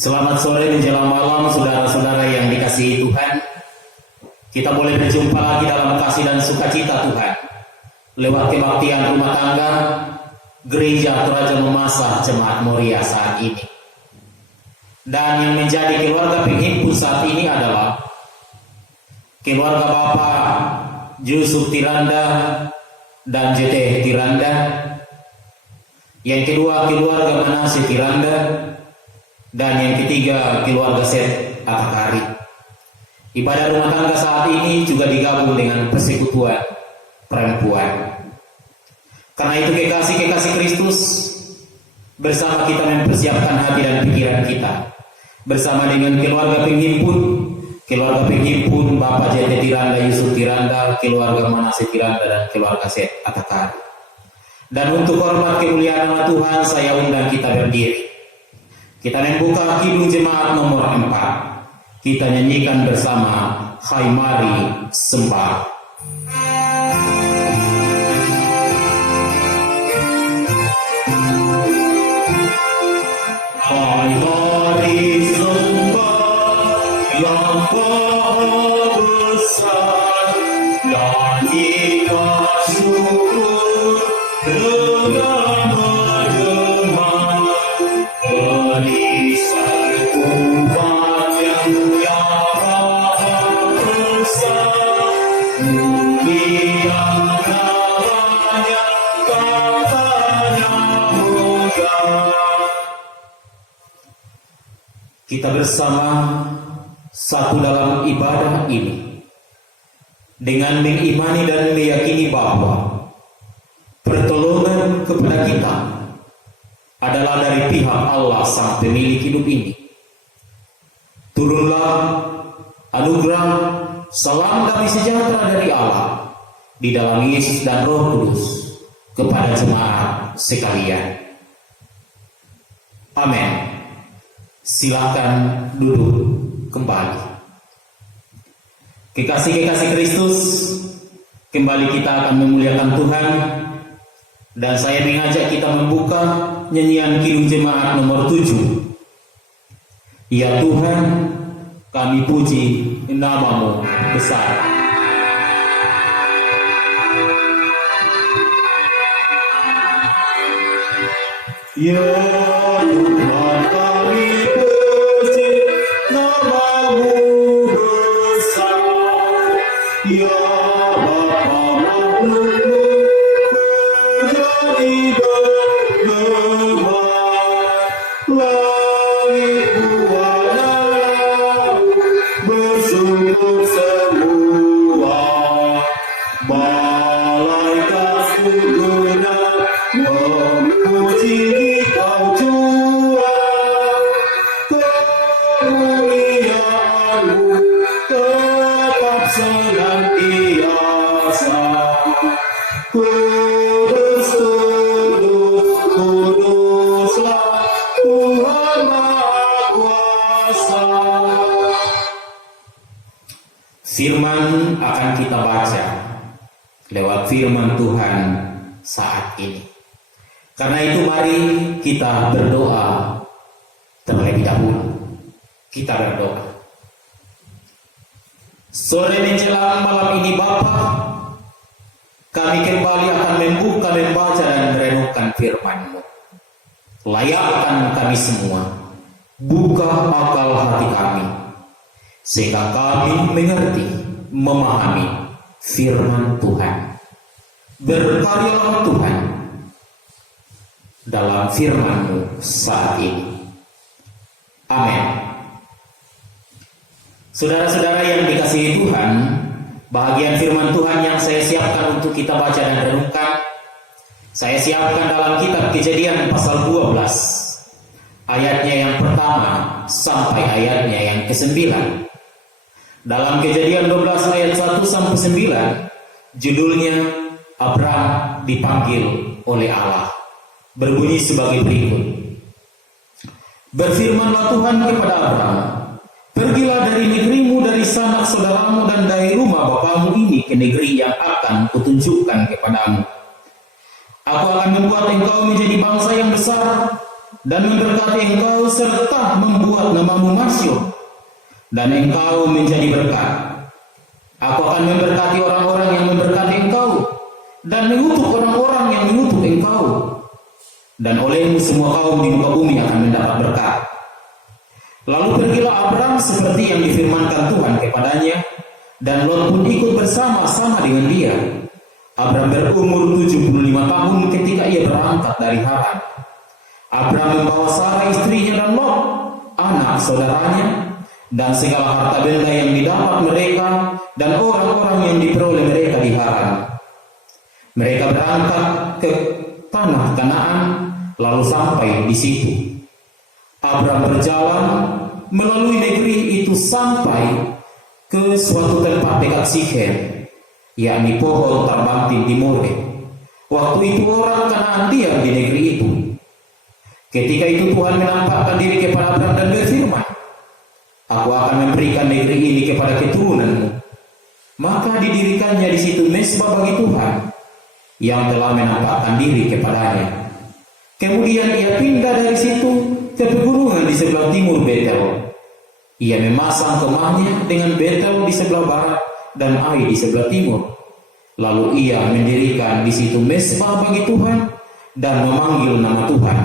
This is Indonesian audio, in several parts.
Selamat sore menjelang malam saudara-saudara yang dikasihi Tuhan. Kita boleh berjumpa lagi dalam kasih dan sukacita Tuhan lewat kebaktian rumah tangga Gereja Toraja Mamasa Jemaat Moria saat ini. Dan yang menjadi keluarga penghimpun saat ini adalah keluarga Bapak Yusuf Tiranda dan JT Tiranda. Yang kedua keluarga Manase Tiranda. Dan yang ketiga keluarga Seth Atakari. Ibadah rumah tangga saat ini juga digabung dengan persekutuan perempuan. Karena itu kekasih-kekasih Kristus, bersama kita mempersiapkan hati dan pikiran kita bersama dengan keluarga penghimpun Bapak JT Tiranda, Yusuf Tiranda, keluarga Manase Tiranda dan keluarga Seth Atakari. Dan untuk hormat kemuliaan nama Tuhan, saya undang kita berdiri. Kita membuka Kidung Jemaat nomor 4. Kita nyanyikan bersama Hai Mari Sembah. Hai mari sembah yang Maha Besar, nyanyikan syukur dengan bergema. Beri satu umat yang Maha Besar, mulia namanya, katanya mulia. Kita bersama satu dalam ibadah ini dengan mengimani dan meyakini bahwa pertolongan kepada kita adalah dari pihak Allah Sang Pemilik hidup ini. Turunlah anugerah, salam damai sejahtera dari Allah di dalam Yesus dan Roh Kudus kepada jemaat sekalian. Amin. Silakan duduk kembali. Kekasih-kekasih Kristus, kembali kita akan memuliakan Tuhan. Dan saya mengajak kita membuka nyanyian Kidung Jemaat nomor 7. Ya Tuhan, kami puji nama-Mu besar. Ya Tuhan, kami puji nama-Mu besar. Ya Bapa makhluk-Mu menjadi bergema. Langit buana bersyukur semua. Malaikat surga memuji Kau Jua. Kemuliaan-Mu tetap senantiasa. Kudus, kudus, kuduslah Tuhan Maha Kuasa. Firman akan kita baca lewat firman Tuhan saat ini. Karena itu mari kita berdoa terlebih dahulu. Kita berdoa. Sore menjelang malam ini Bapa, kami kembali akan membaca dan merenungkan firman-Mu. Layakkan kami semua, buka akal hati kami, sehingga kami mengerti, memahami firman Tuhan. Berkaryalah Tuhan dalam firman-Mu saat ini. Amin. Saudara-saudara yang dikasihi Tuhan, bahagian firman Tuhan yang saya siapkan untuk kita baca dan renungkan, saya siapkan dalam kitab Kejadian pasal 12, ayatnya yang pertama sampai ayatnya yang ke-9. Dalam Kejadian 12 ayat 1 sampai 9, judulnya Abraham dipanggil oleh Allah. Berbunyi sebagai berikut. Berfirmanlah Tuhan kepada Abraham, pergilah dari negerimu, dari sanak saudaramu dan dari rumah bapamu ini ke negeri yang akan kutunjukkan kepadamu. Aku akan membuat engkau menjadi bangsa yang besar, dan memberkati engkau serta membuat namamu masyhur dan engkau menjadi berkat. Aku akan memberkati orang-orang yang memberkati engkau dan mengutuk orang-orang yang mengutuk engkau. Dan olehmu semua kaum di muka bumi akan mendapat berkat. Lalu pergilah Abram seperti yang difirmankan Tuhan kepadanya, dan Lot pun ikut bersama-sama dengan dia. Abram berumur 75 tahun ketika ia berangkat dari Haran. Abram membawa Sarah istrinya dan Lot, anak saudaranya, dan segala harta benda yang didapat mereka dan orang-orang yang diperoleh mereka di Haran. Mereka berangkat ke tanah Kanaan, lalu sampai di situ. Abram berjalan melalui negeri itu sampai ke suatu tempat dekat Sikhem, yakni pohon terbanting di More. Waktu itu orang Kanaan diam di negeri itu. Ketika itu Tuhan menampakkan diri kepada Abram dan berfirman, Aku akan memberikan negeri ini kepada keturunanmu. Maka didirikannya di situ mezbah bagi Tuhan yang telah menampakkan diri kepadanya. Kemudian ia pindah dari situ ke pegunungan di sebelah timur Betel. Ia memasang kemahnya dengan Betel di sebelah barat dan Ai di sebelah timur. Lalu ia mendirikan di situ mezbah bagi Tuhan dan memanggil nama Tuhan.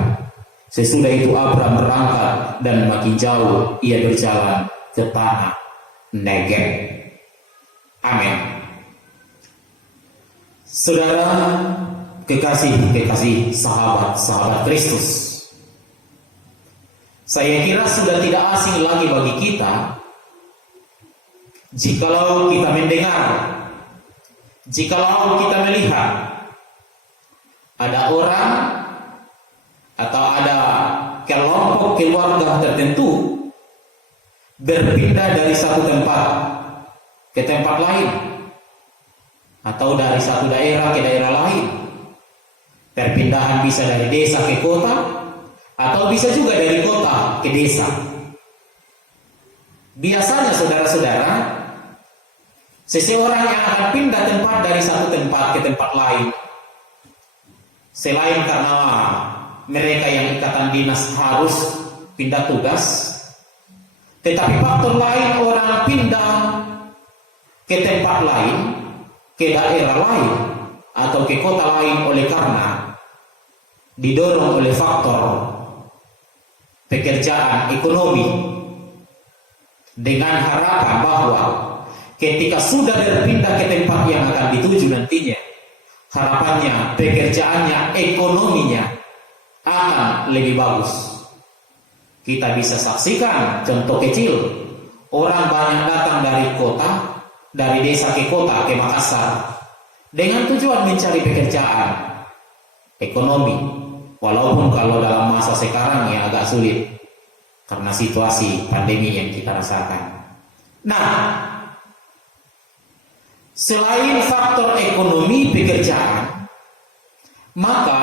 Sesudah itu Abram berangkat dan makin jauh ia berjalan ke tanah Negeb. Amin. Saudara, kekasih-kekasih sahabat-sahabat Kristus, saya kira sudah tidak asing lagi bagi kita jikalau kita mendengar, jikalau kita melihat ada orang atau ada kelompok keluarga tertentu berpindah dari satu tempat ke tempat lain, atau dari satu daerah ke daerah lain. Perpindahan bisa dari desa ke kota, atau bisa juga dari kota ke desa. Biasanya saudara-saudara, seseorang yang akan pindah tempat dari satu tempat ke tempat lain, selain karena mereka yang ikatan dinas harus pindah tugas, tetapi faktor lain orang pindah ke tempat lain, ke daerah lain, atau ke kota lain oleh karena didorong oleh faktor pekerjaan ekonomi, dengan harapan bahwa ketika sudah berpindah ke tempat yang akan dituju nantinya, harapannya pekerjaannya, ekonominya akan lebih bagus. Kita bisa saksikan contoh kecil, orang banyak datang dari kota, dari desa ke kota, ke Makassar, dengan tujuan mencari pekerjaan, ekonomi. Walaupun kalau dalam masa sekarang ya agak sulit karena situasi pandemi yang kita rasakan. Nah, selain faktor ekonomi pekerjaan, maka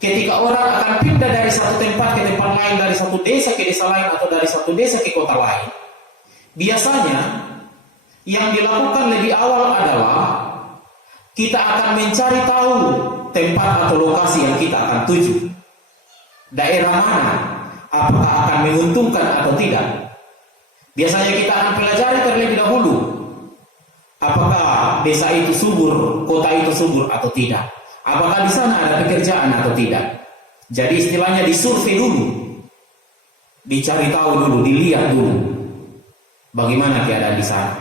ketika orang akan pindah dari satu tempat ke tempat lain, dari satu desa ke desa lain, atau dari satu desa ke kota lain, biasanya yang dilakukan lebih awal adalah kita akan mencari tahu tempat atau lokasi yang kita akan tuju. Daerah mana, apakah akan menguntungkan atau tidak. Biasanya kita akan pelajari terlebih dahulu, apakah desa itu subur, kota itu subur atau tidak. Apakah di sana ada pekerjaan atau tidak. Jadi istilahnya disurvei dulu, dicari tahu dulu, dilihat dulu bagaimana keadaan di sana.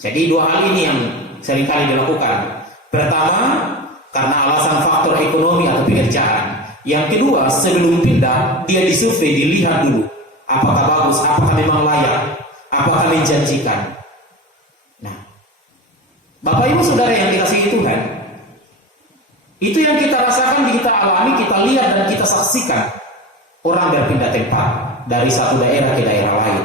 Jadi dua hal ini yang seringkali dilakukan. Pertama, karena alasan faktor ekonomi atau pekerjaan. Yang kedua, sebelum pindah, dia disurvei, dilihat dulu apakah bagus, apakah memang layak, apakah menjanjikan. Nah, Bapak Ibu Saudara yang dikasihi Tuhan, itu yang kita rasakan, kita alami, kita lihat dan kita saksikan. Orang berpindah tempat dari satu daerah ke daerah lain.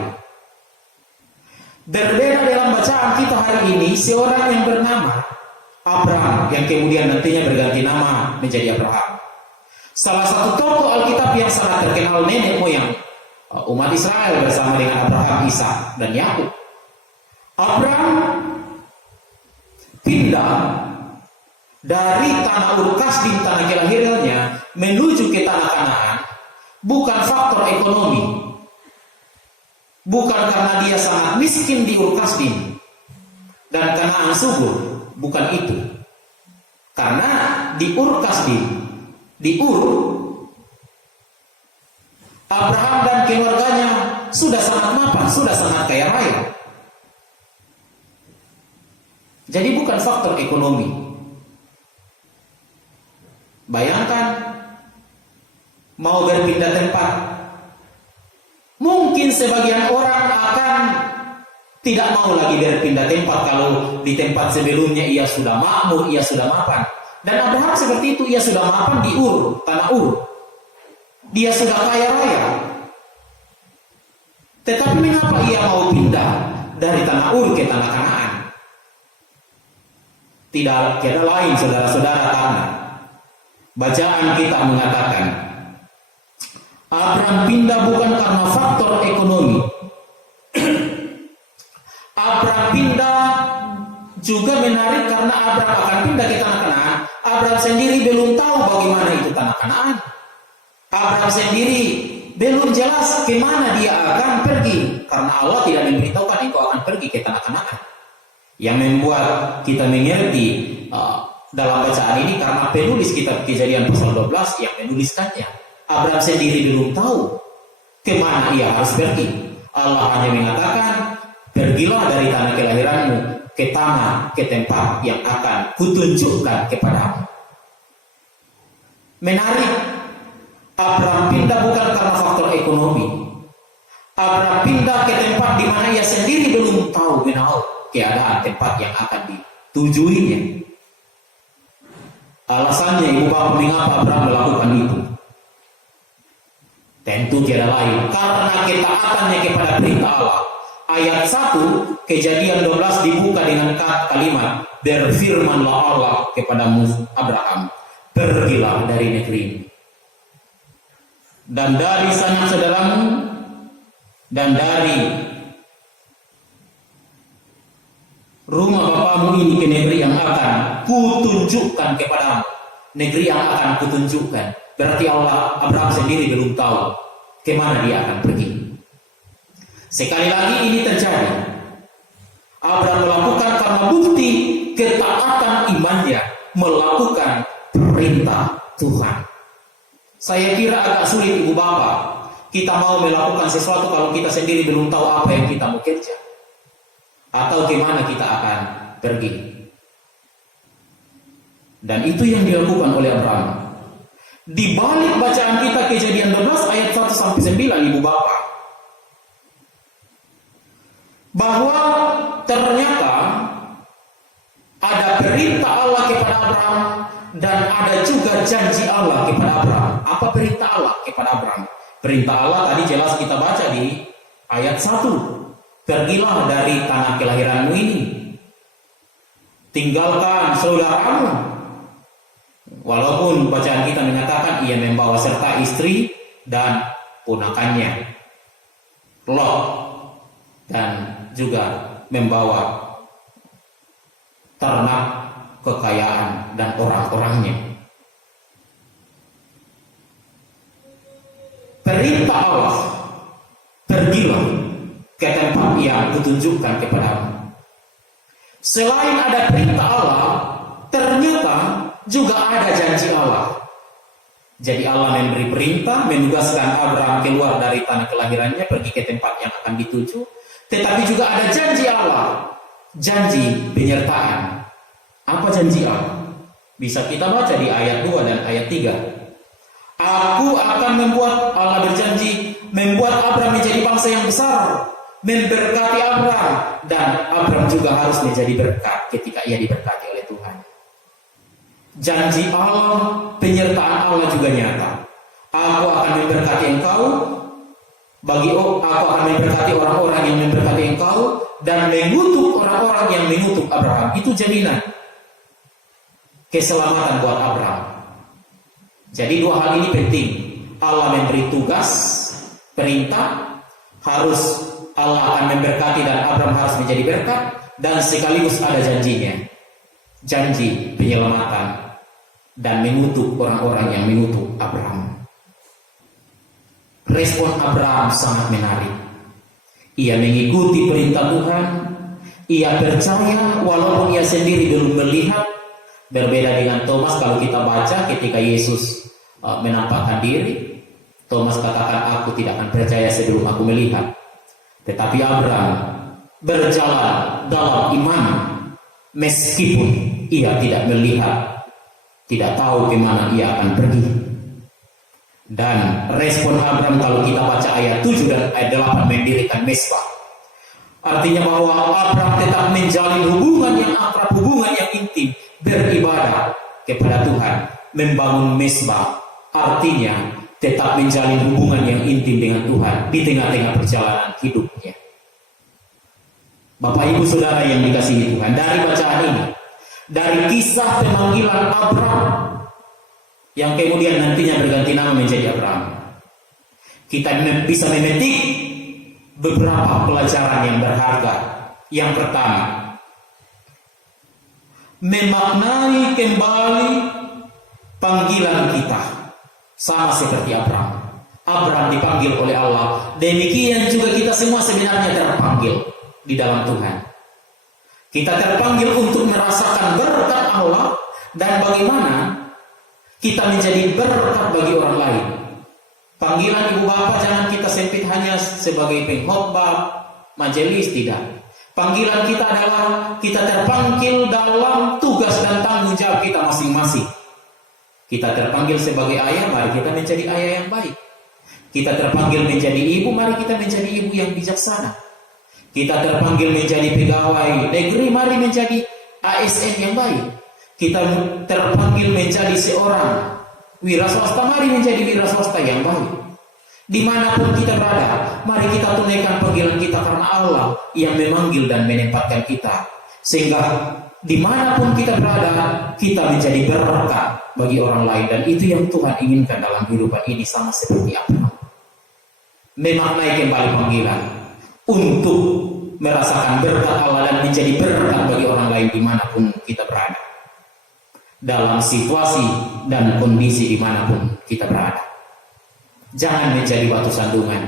Berbeda dalam bacaan kita hari ini, seorang yang bernama Abram, yang kemudian nantinya berganti nama menjadi Abraham. Salah satu tokoh Alkitab yang sangat terkenal, nenek moyang umat Israel bersama dengan Abraham, Ishak, dan Yakub. Abram pindah dari tanah Ur Kasdim, tanah kelahirannya, menuju ke tanah Kanaan bukan faktor ekonomi, bukan karena dia sangat miskin di Ur Kasdim dan Kanaan subur, bukan itu. Karena di Ur Kasdim, di Ur, Abraham dan keluarganya sudah sangat mapan, sudah sangat kaya raya. Jadi bukan faktor ekonomi. Bayangkan mau berpindah tempat. Mungkin sebagian orang akan tidak mau lagi berpindah tempat kalau di tempat sebelumnya ia sudah makmur, ia sudah mapan. Dan Abraham seperti itu, ia sudah mapan di Ur, tanah Ur. Dia sudah kaya raya. Tetapi mengapa ia mau pindah dari tanah Ur ke tanah Kanaan? Tidak kira lain, saudara-saudara, karena bacaan kita mengatakan Abraham pindah bukan karena faktor ekonomi. Abraham pindah juga menarik karena Abraham akan pindah ke tanah Kanaan. Abraham sendiri belum tahu bagaimana itu tanah Kanaan. Abraham sendiri belum jelas kemana dia akan pergi, karena Allah tidak memberitahukan engkau akan pergi ke tanah Kanaan. Yang membuat kita mengerti dalam bacaan ini karena penulis kitab Kejadian pasal 12 yang menuliskannya. Abraham sendiri belum tahu kemana ia harus pergi. Allah hanya mengatakan, pergilah dari tanah kelahiranmu ke tanah, ke tempat yang akan kutunjukkan kepadamu. Menarik, Abraham pindah bukan karena faktor ekonomi. Abraham pindah ke tempat di mana ia sendiri belum tahu benar keadaan tempat yang akan ditujuinya. Alasannya ibu bapak mengapa Abraham melakukan itu? Tentu tiada lain karena ketaatannya kepada perintah Allah. Ayat 1 Kejadian 12 dibuka dengan kalimat, berfirmanlah Allah kepada Abraham, pergilah dari negeri ini dan dari sanak saudaramu dan dari rumah bapamu ini ke negeri yang akan kutunjukkan kepadamu. Negeri yang akan kutunjukkan. Berarti Abraham sendiri belum tahu kemana dia akan pergi. Sekali lagi ini terjadi. Abraham melakukan karena bukti ketaatan imannya melakukan perintah Tuhan. Saya kira agak sulit ibu bapak. Kita mau melakukan sesuatu kalau kita sendiri belum tahu apa yang kita mau kerja. Atau kemana kita akan pergi. Dan itu yang dilakukan oleh Abraham. Di balik bacaan kita Kejadian 12 ayat 1-9 ibu bapak, bahwa ternyata ada perintah Allah kepada Abraham dan ada juga janji Allah kepada Abraham. Apa perintah Allah kepada Abraham? Perintah Allah tadi jelas kita baca di ayat 1. Pergilah dari tanah kelahiranmu ini, tinggalkan saudaramu. Walaupun bacaan kita mengatakan ia membawa serta istri dan ponakannya Lot, dan juga membawa ternak, kekayaan dan orang-orangnya. Perintah Allah, pergilah ke tempat yang kutunjukkan kepadamu. Selain ada perintah Allah, ternyata juga ada janji Allah. Jadi Allah memberi perintah, menugaskan Abraham keluar dari tanah kelahirannya, pergi ke tempat yang akan dituju. Tetapi juga ada janji Allah, janji penyertaan. Apa janji Allah? Bisa kita baca di ayat 2 dan ayat 3. Aku akan membuat, Allah berjanji, membuat Abraham menjadi bangsa yang besar, memberkati Abraham, dan Abraham juga harus menjadi berkat ketika ia diberkati oleh Tuhan. Janji Allah, penyertaan Allah juga nyata. Aku akan memberkati engkau, aku akan memberkati orang-orang yang memberkati engkau, dan mengutuk orang-orang yang mengutuk Abraham. Itu jaminan keselamatan buat Abraham. Jadi dua hal ini penting. Allah memberi tugas, perintah, harus Allah akan memberkati dan Abraham harus menjadi berkat, dan sekaligus ada janjinya, janji penyelamatan dan mengutuk orang-orang yang mengutuk Abraham. Respon Abraham sangat menarik. Ia mengikuti perintah Tuhan. Ia percaya walaupun ia sendiri belum melihat. Berbeda dengan Thomas, kalau kita baca ketika Yesus menampakkan diri, Thomas katakan, aku tidak akan percaya sebelum aku melihat. Tetapi Abraham berjalan dalam iman meskipun ia tidak melihat, tidak tahu kemana ia akan pergi. Dan respon Abraham kalau kita baca ayat 7 dan ayat 8 mendirikan mezbah. Artinya bahwa Abraham tetap menjalin hubungan yang akrab, hubungan yang intim, beribadah kepada Tuhan, membangun mezbah. Artinya tetap menjalin hubungan yang intim dengan Tuhan di tengah-tengah perjalanan hidupnya. Bapak Ibu Saudara yang dikasihi Tuhan, dari bacaan ini, dari kisah pemanggilan Abraham yang kemudian nantinya berganti nama menjadi Abraham, kita bisa memetik beberapa pelajaran yang berharga. Yang pertama, memaknai kembali panggilan kita sama seperti Abraham. Abraham dipanggil oleh Allah, demikian juga kita semua sebenarnya terpanggil di dalam Tuhan. Kita terpanggil untuk merasakan berkat Allah dan bagaimana kita menjadi berkat bagi orang lain. Panggilan ibu bapak jangan kita sempit hanya sebagai pengkhotbah, majelis, tidak. Panggilan kita adalah kita terpanggil dalam tugas dan tanggung jawab kita masing-masing. Kita terpanggil sebagai ayah, mari kita menjadi ayah yang baik. Kita terpanggil menjadi ibu, mari kita menjadi ibu yang bijaksana. Kita terpanggil menjadi pegawai negeri, mari menjadi ASN yang baik. Kita terpanggil menjadi seorang wira swasta, mari menjadi wira swasta yang baik. Dimanapun kita berada, mari kita tunaikan panggilan kita karena Allah yang memanggil dan menempatkan kita. Sehingga dimanapun kita berada, kita menjadi berkat bagi orang lain. Dan itu yang Tuhan inginkan dalam kehidupan ini, sama seperti apa? Memaknai kembali panggilan untuk merasakan berkat Allah dan menjadi berkat bagi orang lain dimanapun kita berada, dalam situasi dan kondisi dimanapun kita berada. Jangan menjadi batu sandungan,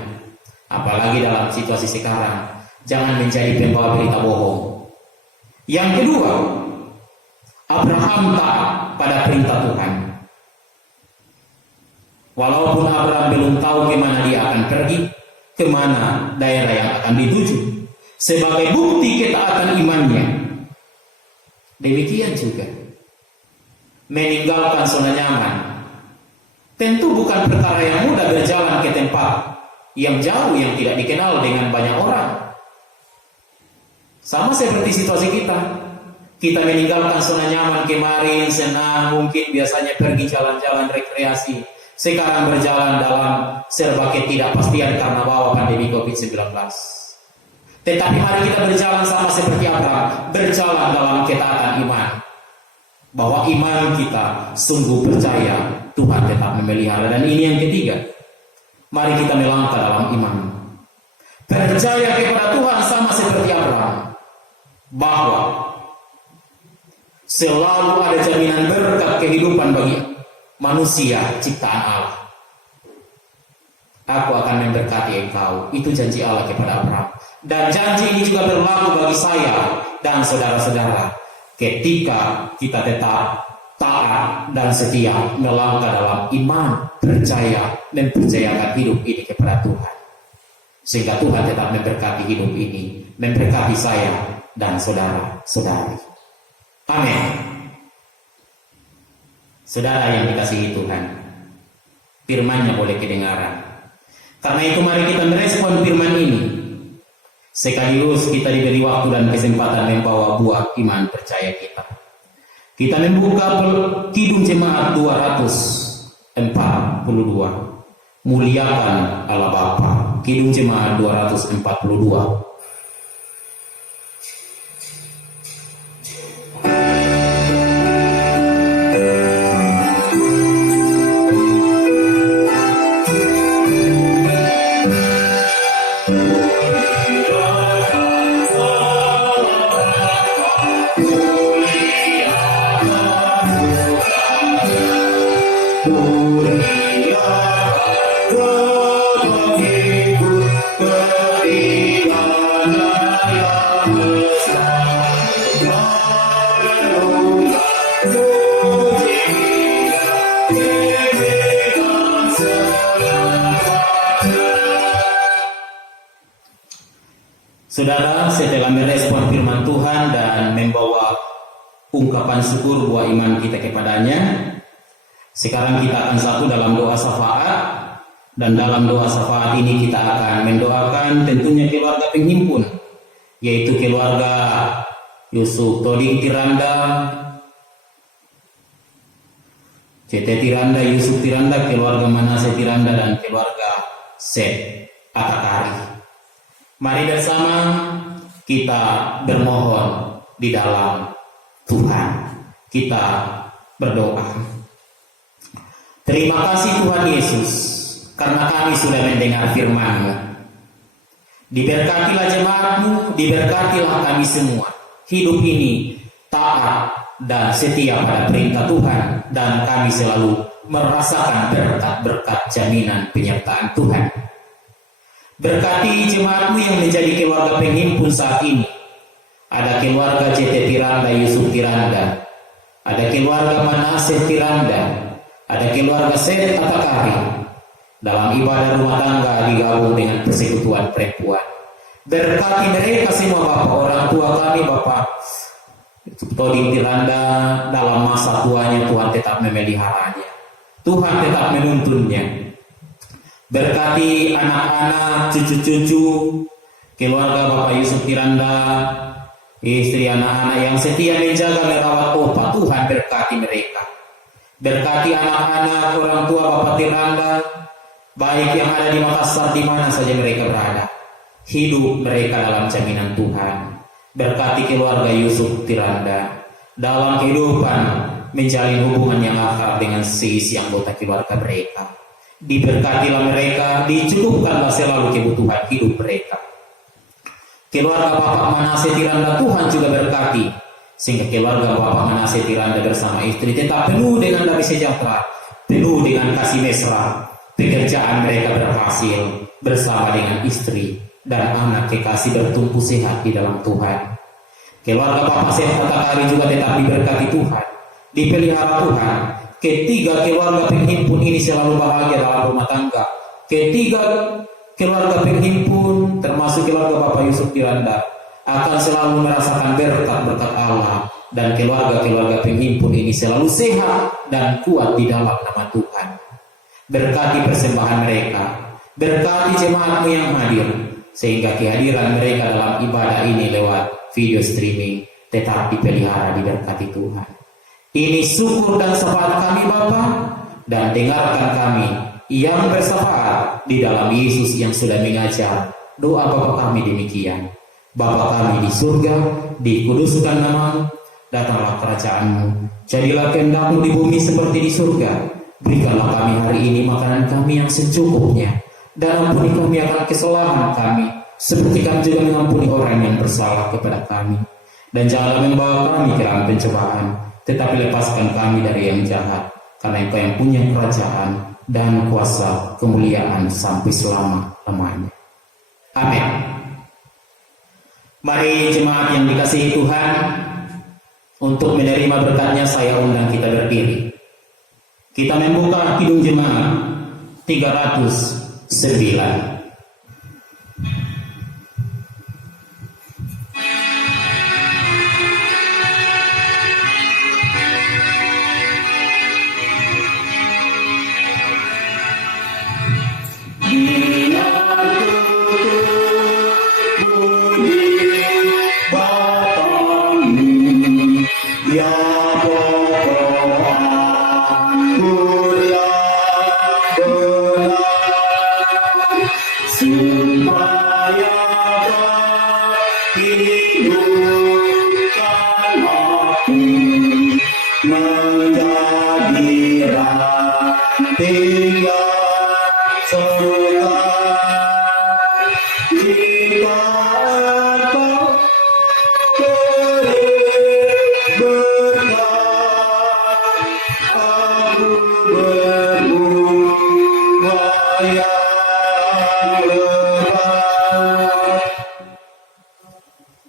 apalagi dalam situasi sekarang. Jangan menjadi pembawa berita bohong. Yang kedua, Abraham taat pada perintah Tuhan. Walaupun Abraham belum tahu kemana dia akan pergi, kemana daerah yang akan dituju, sebagai bukti ketaatan imannya. Demikian juga meninggalkan zona nyaman. Tentu bukan perkara yang mudah berjalan ke tempat yang jauh, yang tidak dikenal dengan banyak orang. Sama seperti situasi kita. Kita meninggalkan zona nyaman kemarin, senang, mungkin biasanya pergi jalan-jalan rekreasi. Sekarang berjalan dalam serba ketidakpastian karena bawa pandemi COVID-19. Tetapi mari kita berjalan sama seperti Abraham, berjalan dalam ketaatan iman. Bahwa iman kita sungguh percaya Tuhan tetap memelihara. Dan ini yang ketiga, mari kita melangkah dalam iman, percaya kepada Tuhan sama seperti Abraham, bahwa selalu ada jaminan berkat kehidupan bagi manusia ciptaan Allah. Aku akan memberkati engkau, itu janji Allah kepada Abraham. Dan janji ini juga berlaku bagi saya dan saudara-saudara, ketika kita tetap taat dan setia melangkah dalam iman, percaya, mempercayakan hidup ini kepada Tuhan. Sehingga Tuhan tetap memberkati hidup ini, memberkati saya dan saudara-saudari. Amin. Saudara yang dikasihi Tuhan, firman-Nya boleh kedengaran. Karena itu mari kita merespon firman ini. Sekaligus kita diberi waktu dan kesempatan membawa buah iman percaya kita. Kita membuka Kidung Jemaat 242. Muliakan Allah Bapa. Kidung Jemaat 242. dunia berikut kepingannya yang besar. Haleluya, puji Dia, diberikan selamanya. Saudara, setelah merespon firman Tuhan dan membawa ungkapan syukur buah iman kita kepadanya, sekarang kita akan satu dalam doa syafaat. Dan dalam doa syafaat ini kita akan mendoakan tentunya keluarga penghimpun, yaitu keluarga Yusuf Toding Tiranda, CT Tiranda, Yusuf Tiranda, keluarga Manase Tiranda, dan keluarga Seth Atakari. Mari bersama kita bermohon di dalam Tuhan. Kita berdoa. Terima kasih Tuhan Yesus, karena kami sudah mendengar firman-Mu. Diberkatilah jemaat-Mu, diberkatilah kami semua. Hidup ini taat dan setia pada perintah Tuhan, dan kami selalu merasakan berkat-berkat jaminan penyertaan Tuhan. Berkati jemaat-Mu yang menjadi keluarga penghimpun saat ini. Ada keluarga CT Tiranda, Yusuf Tiranda, ada keluarga Manase Tiranda, ada keluarga Seth Atakari. Dalam ibadah rumah tangga digabung dengan persekutuan perempuan. Berkati mereka semua Bapak, orang tua kami Bapak Toding Tiranda, dalam masa tuanya Tuhan tetap memeliharanya, Tuhan tetap menuntunnya. Berkati anak-anak, cucu-cucu, keluarga Bapak Yusuf Tiranda, istri anak-anak yang setia menjaga merawat opa, Tuhan berkati mereka. Berkati anak-anak, orang tua Bapak Tiranda, baik yang ada di Makassar, di mana saja mereka berada, hidup mereka dalam jaminan Tuhan. Berkati keluarga Yusuf Tiranda dalam kehidupan menjalin hubungan yang akrab dengan seisi anggota keluarga mereka. Diberkatilah mereka, dicukupkanlah selalu kebutuhan hidup mereka. Keluarga Bapak Manase Tiranda, Tuhan juga berkati, sehingga keluarga Bapak Manase Tiranda bersama istri tetap penuh dengan damai sejahtera, penuh dengan kasih mesra. Pekerjaan mereka berhasil bersama dengan istri dan anak kekasih bertumbuh sehat di dalam Tuhan. Keluarga Bapak Seth Atakari juga tetap diberkati Tuhan, dipelihara Tuhan. Ketiga keluarga penghimpun ini selalu bahagia dalam rumah tangga. Ketiga keluarga penghimpun termasuk keluarga Bapak Yusuf Tiranda akan selalu merasakan berkat-berkat Allah, dan keluarga-keluarga penghimpun ini selalu sehat dan kuat di dalam nama Tuhan. Berkati persembahan mereka, berkati jemaat-Mu yang hadir, sehingga kehadiran mereka dalam ibadah ini lewat video streaming tetap dipelihara, diberkati Tuhan. Ini syukur dan syafaat kami Bapa, dan dengarkan kami yang bersyafaat di dalam Yesus yang sudah mengajar. Doa Bapa kami demikian. Bapa kami di surga, dikuduskan nama-Mu, datanglah kerajaan-Mu, jadilah kehendak-Mu di bumi seperti di surga. Berikanlah kami hari ini makanan kami yang secukupnya, dan ampuni kami akan kesalahan kami, seperti kami juga mengampuni orang yang bersalah kepada kami. Dan janganlah membawa kami ke dalam pencobaan, tetapi lepaskan kami dari yang jahat, karena Engkau yang punya kerajaan dan kuasa kemuliaan sampai selama-lamanya. Amin. Mari jemaat yang dikasihi Tuhan, untuk menerima berkat-Nya saya undang kita berdiri. Kita membuka Kidung Jemaat 309.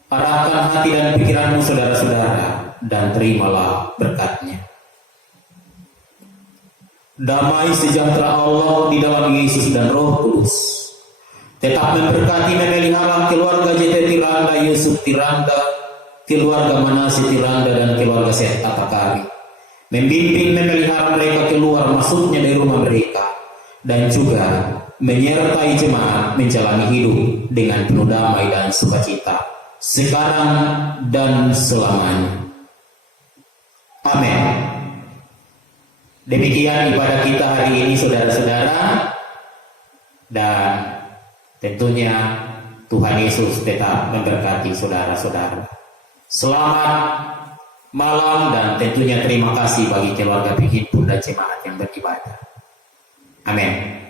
Arahkan hati dan pikiranmu saudara-saudara dan terimalah berkat-Nya. Damai sejahtera Allah di dalam Yesus dan Roh Kudus tetap memberkati memelihara keluarga JT Tiranda, Yusuf Tiranda, keluarga Manase Tiranda dan keluarga Seth Atakari. Membimbing memelihara mereka keluar masuknya dari rumah mereka dan juga menyertai jemaat menjalani hidup dengan penuh damai dan sukacita sekarang dan selamanya. Amin. Demikian ibadah kita hari ini saudara-saudara, dan tentunya Tuhan Yesus tetap memberkati saudara-saudara. Selamat malam dan tentunya terima kasih bagi keluarga Bikin Pun dan jemaat yang beribadah. Amin.